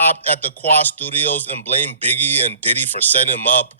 popped at the Quad Studios and blamed Biggie and Diddy for setting him up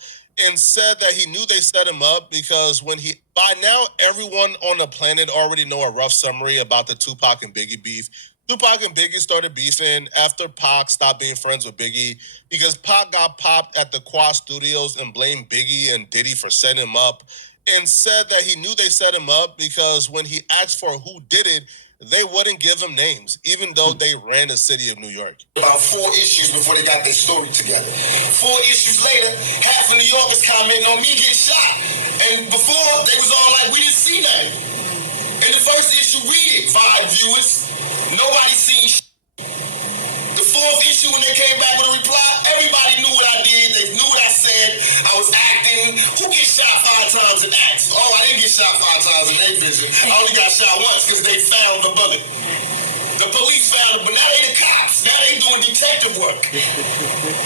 and said that he knew they set him up because by now everyone on the planet already know a rough summary about the Tupac and Biggie beef. Tupac and Biggie started beefing after Pac stopped being friends with Biggie because Pac got popped at the Quad Studios and blamed Biggie and Diddy for setting him up and said that he knew they set him up because when he asked for who did it, they wouldn't give him names, even though they ran the city of New York. About 4 issues before they got their story together. 4 issues later, half of New York is commenting on me getting shot. And before, they was all like, we didn't see nothing. In the first issue, read it, 5 viewers. Nobody seen shit. The 4th issue, when they came back with a reply, everybody knew what I did. They knew what I said. I was acting. Who gets shot 5 times in acts? Oh, I didn't get shot 5 times in A Vision. I only got shot once because they found the bullet. The police found it, but now they the cops. Now they doing detective work.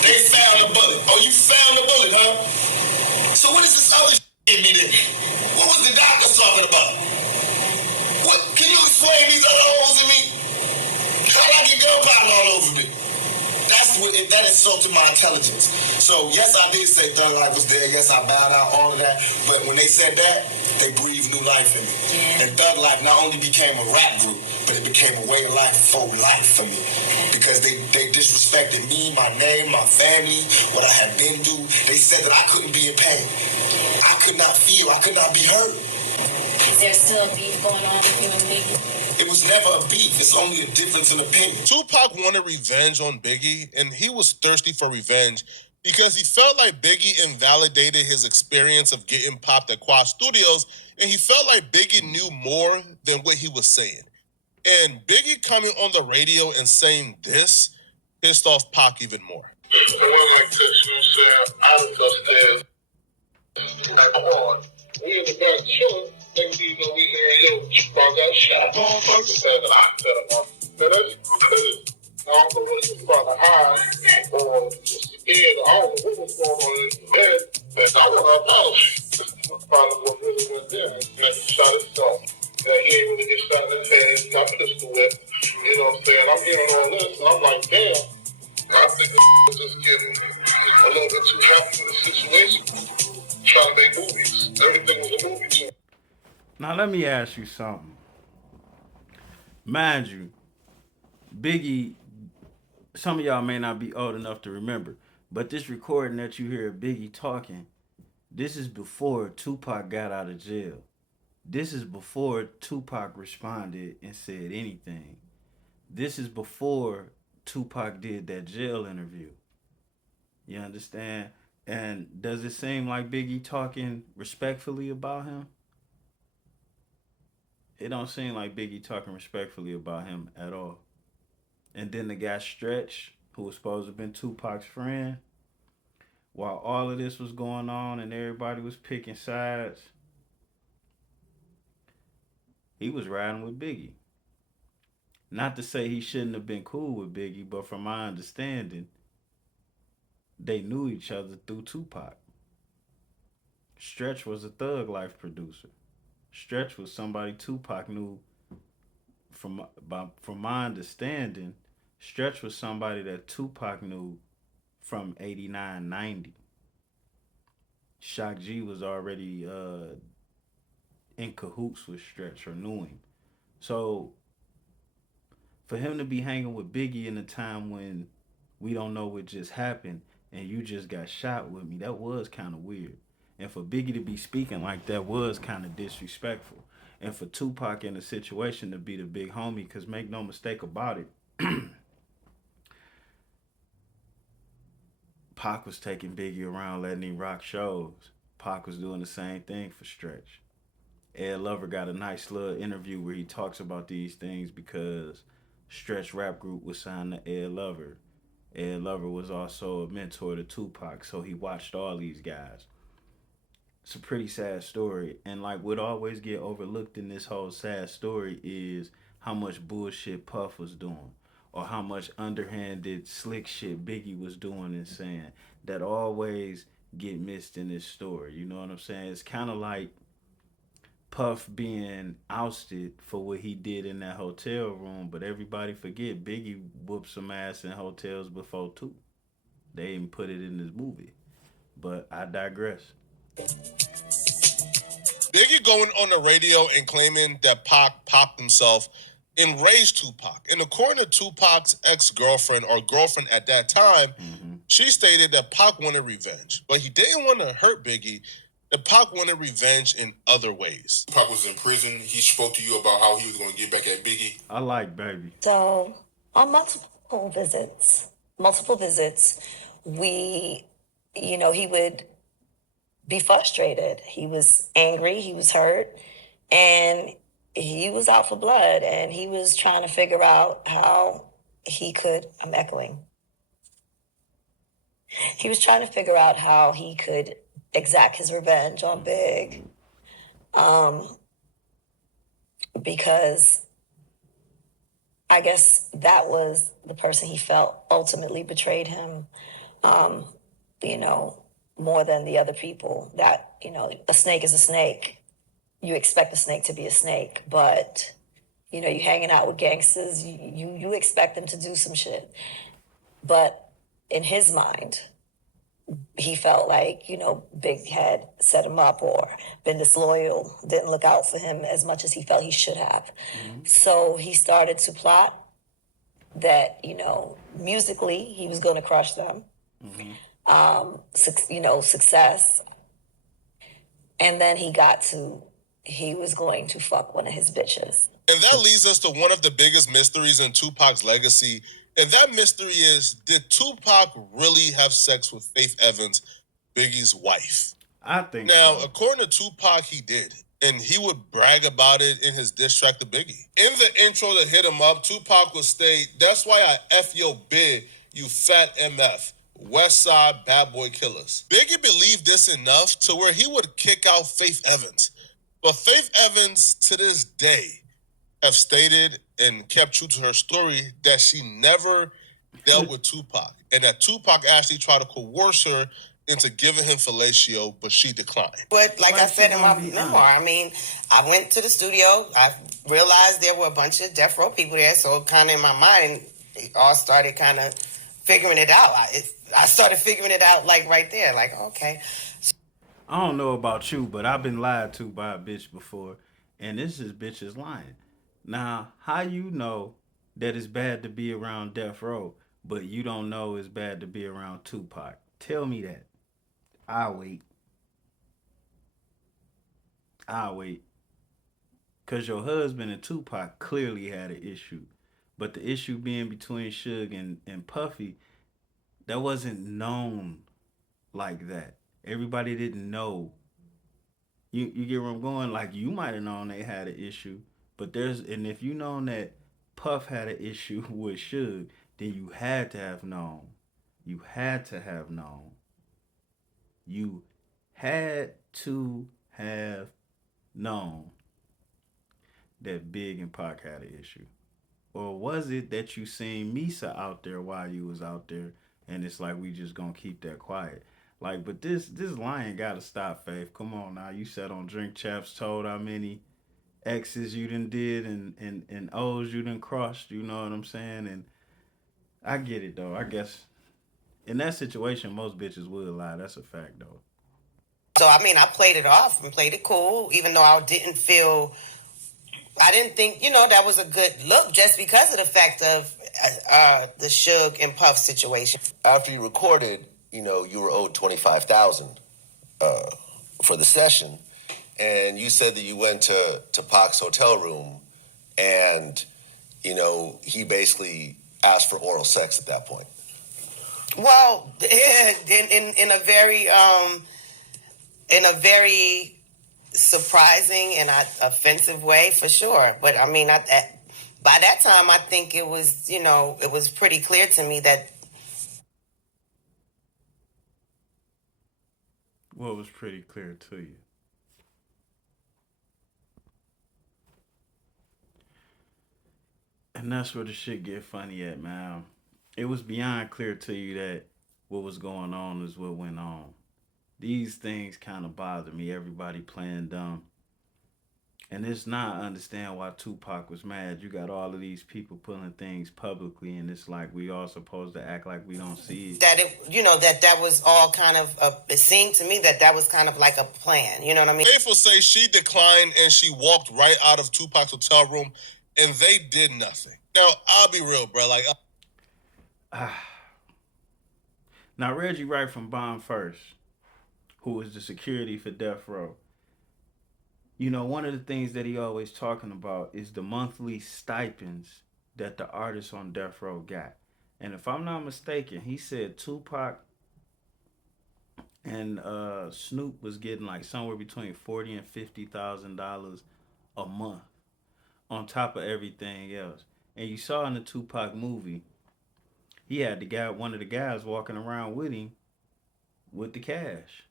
They found the bullet. Oh, you found the bullet, huh? So what is this other shit in me then? What was the doctors talking about? What? Can you explain these other holes in me? How'd I get gunpowder all over me? That insulted my intelligence. So yes, I did say Thug Life was there. Yes, I bowed out, all of that. But when they said that, they breathed new life in me. Yeah. And Thug Life not only became a rap group, but it became a way of life for life for me. Because they disrespected me, my name, my family, what I had been through. They said that I couldn't be in pain. I could not feel. I could not be hurt. Is there still a beef going on with you and Biggie? It was never a beef. It's only a difference in opinion. Tupac wanted revenge on Biggie, and he was thirsty for revenge because he felt like Biggie invalidated his experience of getting popped at Quad Studios, and he felt like Biggie knew more than what he was saying. And Biggie coming on the radio and saying this pissed off Pac even more. I went like this, you know what I'm saying? Out of the stairs, like Quad. We in the back chilling. Next thing you know, we hear, yo, Tupac got shot. Motherfucker said that I set him up. Now that's because I don't know whether he was probably high or just scared. I don't know what was going on in his head. And I want to apologize. That's probably what really went there. And he shot himself. That he ain't really get shot in his head. He got pistol whipped. You know what I'm saying? I'm hearing all this, and I'm like, damn. I think was just getting a little bit too happy with the situation. Trying to make movies. Everything was a movie to him. Now let me ask you something. Mind you, Biggie, some of y'all may not be old enough to remember, but this recording that you hear of Biggie talking, this is before Tupac got out of jail. This is before Tupac responded and said anything. This is before Tupac did that jail interview. You understand? And does it seem like Biggie talking respectfully about him? It don't seem like Biggie talking respectfully about him at all. And then the guy Stretch, who was supposed to have been Tupac's friend, while all of this was going on and everybody was picking sides, he was riding with Biggie. Not to say he shouldn't have been cool with Biggie, but from my understanding, they knew each other through Tupac. Stretch was a Thug Life producer. Stretch was somebody Tupac knew. From my understanding, Stretch was somebody that Tupac knew from 89, 90. Shock G was already in cahoots with Stretch or knew him. So for him to be hanging with Biggie in a time when we don't know what just happened and you just got shot with me, that was kind of weird. And for Biggie to be speaking like that was kind of disrespectful. And for Tupac in the situation to be the big homie, because make no mistake about it, Pac was taking Biggie around letting him rock shows. Pac was doing the same thing for Stretch. Ed Lover got a nice little interview where he talks about these things because Stretch rap group was signed to Ed Lover. Ed Lover was also a mentor to Tupac, so he watched all these guys. It's a pretty sad story, and like what always get overlooked in this whole sad story is how much bullshit Puff was doing, or how much underhanded slick shit Biggie was doing and saying. That always get missed in this story. You know what I'm saying? It's kind of like Puff being ousted for what he did in that hotel room, but everybody forget Biggie whooped some ass in hotels before too. They even put it in this movie. But I digress. Biggie going on the radio and claiming that Pac popped himself enraged Tupac. And according to Tupac's ex-girlfriend or girlfriend at that time, Mm-hmm. she stated that Pac wanted revenge, but he didn't want to hurt Biggie. That Pac wanted revenge in other ways. Pac was in prison. He spoke to you about how he was going to get back at Biggie. I like Baby. So on multiple visits, we, he would be frustrated. He was angry. He was hurt, and he was out for blood. And he was trying to figure out how he could. I'm echoing. He was trying to figure out how he could exact his revenge on Big, because I guess that was the person he felt ultimately betrayed him, you know, more than the other people. That, a snake is a snake. You expect a snake to be a snake, but, you hanging out with gangsters, you expect them to do some shit. But in his mind, he felt like, Big had set him up or been disloyal, didn't look out for him as much as he felt he should have. Mm-hmm. So he started to plot that, musically, he was going to crush them. Mm-hmm. Success. And then he was going to fuck one of his bitches. And that leads us to one of the biggest mysteries in Tupac's legacy. And that mystery is, did Tupac really have sex with Faith Evans, Biggie's wife? I think now, so. According to Tupac, he did. And he would brag about it in his diss track to Biggie. In the intro to Hit 'Em Up, Tupac would state, "That's why I F your bid, you fat MF. West Side Bad Boy Killers." Biggie believed this enough to where he would kick out Faith Evans. But Faith Evans, to this day, have stated and kept true to her story that she never dealt with Tupac, and that Tupac actually tried to coerce her into giving him fellatio, but she declined. But like I said in my memoir, I went to the studio. I realized there were a bunch of death row people there, so kind of in my mind, it all started kind of figuring it out. I started figuring it out like right there, like, okay. I don't know about you, but I've been lied to by a bitch before, and this bitch is lying. Now, how you know that it's bad to be around Death Row, but you don't know it's bad to be around Tupac? Tell me that. I'll wait. Because your husband and Tupac clearly had an issue. But the issue being between Suge and Puffy, that wasn't known like that. Everybody didn't know. You get where I'm going? Like, you might have known they had an issue. But if you known that Puff had an issue with Suge, then you had to have known. You had to have known. You had to have known that Big and Pac had an issue. Or was it that you seen Misa out there while you was out there, and it's like we just gonna keep that quiet? Like, but this lying gotta stop, Faith. Come on now. You sat on Drink Chaps, told how many X's you done did and O's you done crossed, you know what I'm saying? And I get it though. I guess in that situation most bitches would lie. That's a fact though. So I played it off and played it cool, even though I didn't think, that was a good look just because of the fact of the Suge and Puff situation. After you recorded, you were owed $25,000 for the session. And you said that you went to Pac's hotel room and, he basically asked for oral sex at that point. Well, in a very surprising and offensive way, for sure. But by that time, I think it was pretty clear to me that. What was pretty clear to you? And that's where the shit get funny at, man. It was beyond clear to you that what was going on is what went on. These things kind of bother me. Everybody playing dumb. And it's not understand why Tupac was mad. You got all of these people pulling things publicly, and it's like we all supposed to act like we don't see it. That it, that was all kind of. It seemed to me that was kind of like a plan. You know what I mean? Faith will say she declined and she walked right out of Tupac's hotel room, and they did nothing. Now I'll be real, bro. Like, Now Reggie Wright from Bond First, who was the security for Death Row. One of the things that he always talking about is the monthly stipends that the artists on Death Row got. And if I'm not mistaken, he said Tupac and Snoop was getting like somewhere between $40,000 and $50,000 a month on top of everything else. And you saw in the Tupac movie, he had one of the guys walking around with him with the cash,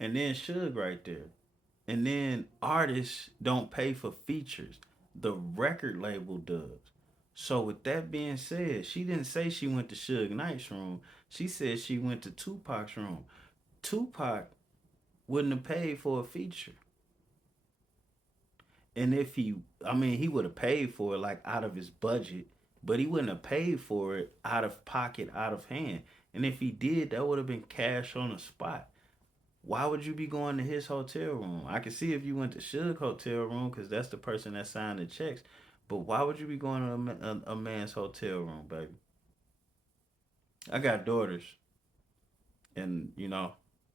and then Suge right there. And then artists don't pay for features. The record label does. So with that being said, she didn't say she went to Suge Knight's room. She said she went to Tupac's room. Tupac wouldn't have paid for a feature. And he would have paid for it like out of his budget, but he wouldn't have paid for it out of pocket, out of hand. And if he did, that would have been cash on the spot. Why would you be going to his hotel room? I can see if you went to Suge hotel room because that's the person that signed the checks. But why would you be going to a man's hotel room, baby? I got daughters, and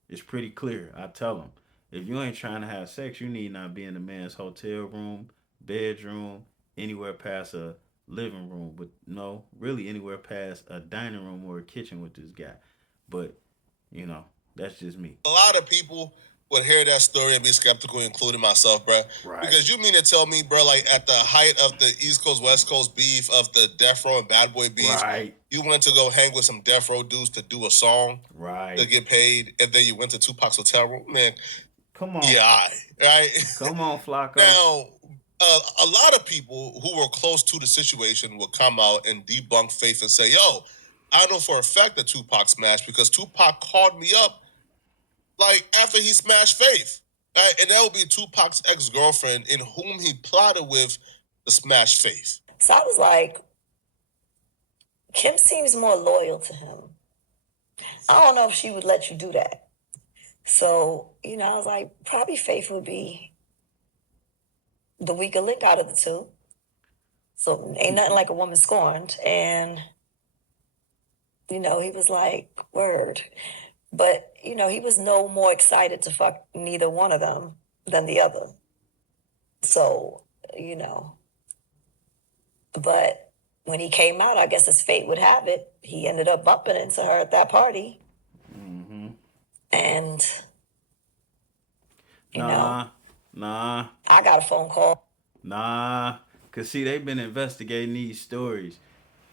it's pretty clear. I tell them, if you ain't trying to have sex, you need not be in a man's hotel room, bedroom, anywhere past a living room, but no, really anywhere past a dining room or a kitchen with this guy. But that's just me. a lot of people would hear that story and be skeptical, including myself, bro. Right. Because you mean to tell me, bro, like at the height of the East Coast West Coast beef of the Death Row and Bad Boy beef, Right. you went to go hang with some Death Row dudes to do a song, Right. to get paid, and then you went to Tupac's hotel room, man. Come on. Yeah, right. Come on, Flacco. Now, a lot of people who were close to the situation would come out and debunk Faith and say, "Yo, I know for a fact that Tupac smashed because Tupac called me up like after he smashed Faith, right? And that would be Tupac's ex-girlfriend in whom he plotted with to smash Faith." So I was like, Kim seems more loyal to him. I don't know if she would let you do that. So, I was like, probably Faith would be the weaker link out of the two. So ain't nothing like a woman scorned. And, he was like, word. But, he was no more excited to fuck neither one of them than the other. So, but when he came out, I guess as fate would have it, he ended up bumping into her at that party. Mm-hmm. And, Nah. I got a phone call. Nah. Because, see, they've been investigating these stories.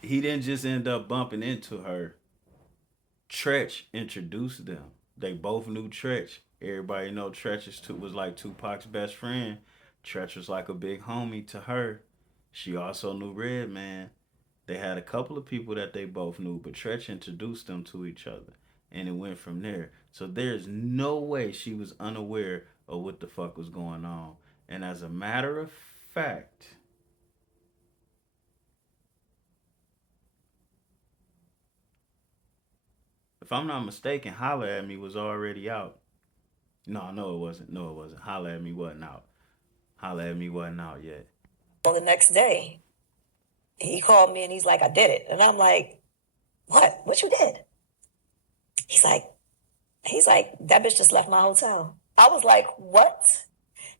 He didn't just end up bumping into her. Tretch introduced them. They both knew Tretch. Everybody know Tretch was like Tupac's best friend. Tretch was like a big homie to her. She also knew Redman. They had a couple of people that they both knew, but Tretch introduced them to each other. And it went from there. So there's no way she was unaware of what the fuck was going on. And as a matter of fact, if I'm not mistaken, Holla at Me was already out. No, it wasn't. No, it wasn't. Holla at Me wasn't out. Holla at Me wasn't out yet. Well, the next day, he called me and he's like, I did it. And I'm like, what? What you did? He's like, that bitch just left my hotel. I was like, what?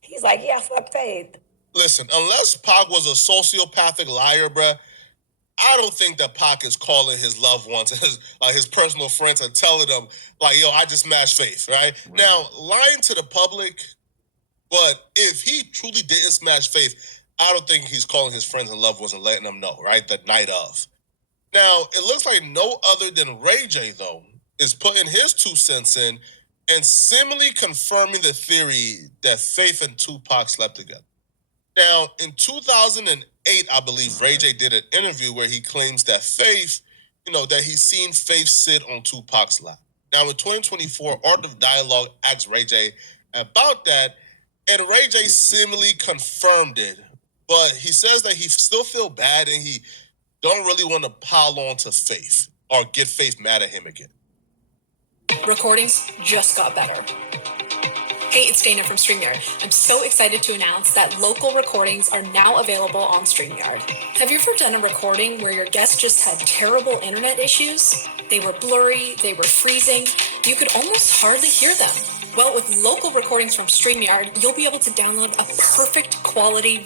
He's like, yeah, I fucked Faith. Listen, unless Pac was a sociopathic liar, bruh, I don't think that Pac is calling his loved ones, his personal friends, and telling them, like, yo, I just smashed Faith, right? Now, lying to the public, but if he truly didn't smash Faith, I don't think he's calling his friends and loved ones and letting them know, right, the night of. Now, it looks like no other than Ray J, though, is putting his 2 cents in and seemingly confirming the theory that Faith and Tupac slept together. Now, in 2008, I believe Ray J did an interview where he claims that Faith, that he's seen Faith sit on Tupac's lap. Now, in 2024, Art of Dialogue asked Ray J about that, And Ray J seemingly confirmed it, but he says that he still feel bad and he don't really want to pile on to Faith or get Faith mad at him again. Recordings just got better. Hey, it's Dana from StreamYard. I'm so excited to announce that local recordings are now available on StreamYard. Have you ever done a recording where your guest just had terrible internet issues? They were blurry, they were freezing, you could almost hardly hear them. Well, with local recordings from StreamYard, you'll be able to download a perfect quality.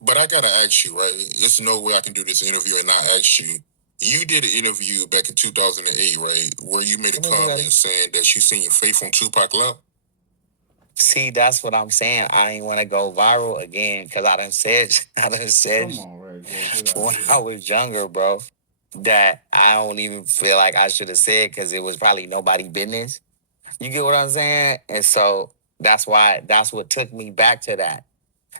But I gotta ask you, right? There's no way I can do this interview and not ask you. You did an interview back in 2008, right? Where you made a comment saying that you seen Faith on Tupac Love. See, that's what I'm saying. I ain't want to go viral again because I done said Come on, Ray J. when I was younger, bro, that I don't even feel like I should have said because it was probably nobody business. You get what I'm saying? And so that's what took me back to that,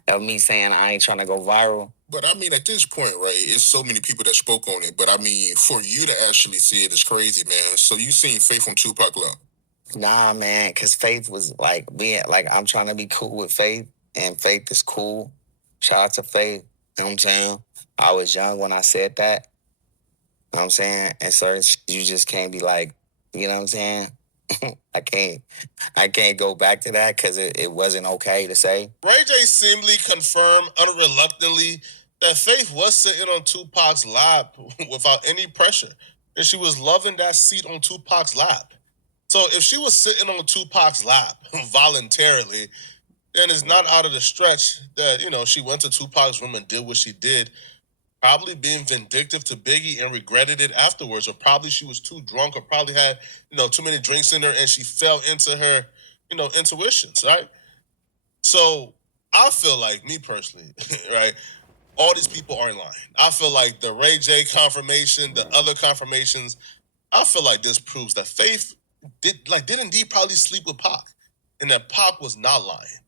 of me saying I ain't trying to go viral. But I mean, at this point, right, it's so many people that spoke on it. But I mean, for you to actually see it is crazy, man. So you seen Faith on Tupac Love. Nah, man, because Faith was like I'm trying to be cool with Faith, and Faith is cool. Shout out to Faith. You know what I'm saying? I was young when I said that. You know what I'm saying? And so you just can't be like, you know what I'm saying? I can't go back to that because it wasn't okay to say. Ray J seemingly confirmed unreluctantly that Faith was sitting on Tupac's lap without any pressure, and she was loving that seat on Tupac's lap. So if she was sitting on Tupac's lap voluntarily, then it's not out of the stretch that, she went to Tupac's room and did what she did, probably being vindictive to Biggie and regretted it afterwards, or probably she was too drunk, or probably had, too many drinks in her and she fell into her, intuitions, right? So I feel like, me personally, right, all these people are in line. I feel like the Ray J confirmation, the other confirmations, I feel like this proves that Faith did indeed probably sleep with Pac, and that Pac was not lying.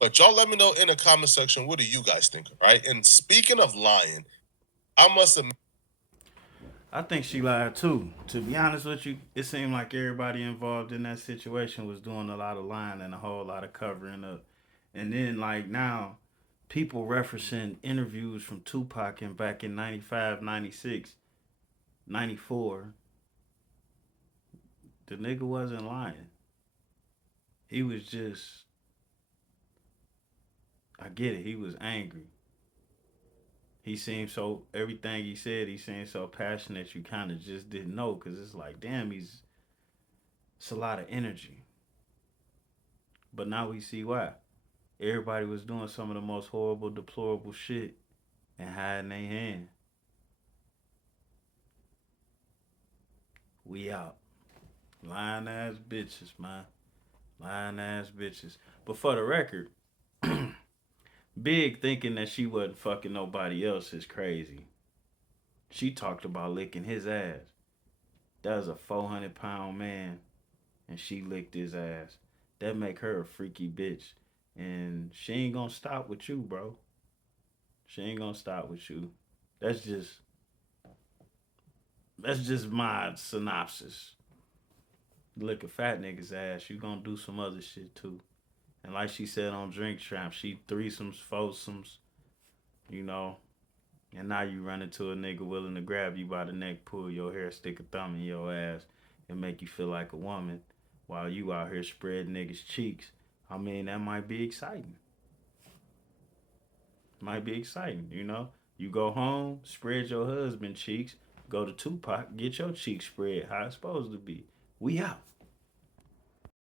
But y'all let me know in the comment section, what do you guys think, right? And speaking of lying, I think she lied too. To be honest with you, it seemed like everybody involved in that situation was doing a lot of lying and a whole lot of covering up. And then like now, people referencing interviews from Tupac and back in 95, 96, 94. The nigga wasn't lying. He was just, I get it, he was angry. He seemed so, everything he said, he seemed so passionate, you kind of just didn't know, because it's like, damn, it's a lot of energy. But now we see why. Everybody was doing some of the most horrible, deplorable shit and hiding their hand. We out. Lying ass bitches, man. Lying ass bitches. But for the record, Big thinking that she wasn't fucking nobody else is crazy. She talked about licking his ass. That was a 400-pound man, and she licked his ass. That make her a freaky bitch. And she ain't gonna stop with you, bro. She ain't gonna stop with you. That's just my synopsis. Lick a fat nigga's ass, you gonna do some other shit too. And like she said on Drink Champ, she threesomes, foursomes, and now you run into a nigga willing to grab you by the neck, pull your hair, stick a thumb in your ass, and make you feel like a woman while you out here spread niggas' cheeks. I mean, that might be exciting. Might be exciting, You go home, spread your husband cheeks, go to Tupac, get your cheeks spread how it's supposed to be. We out.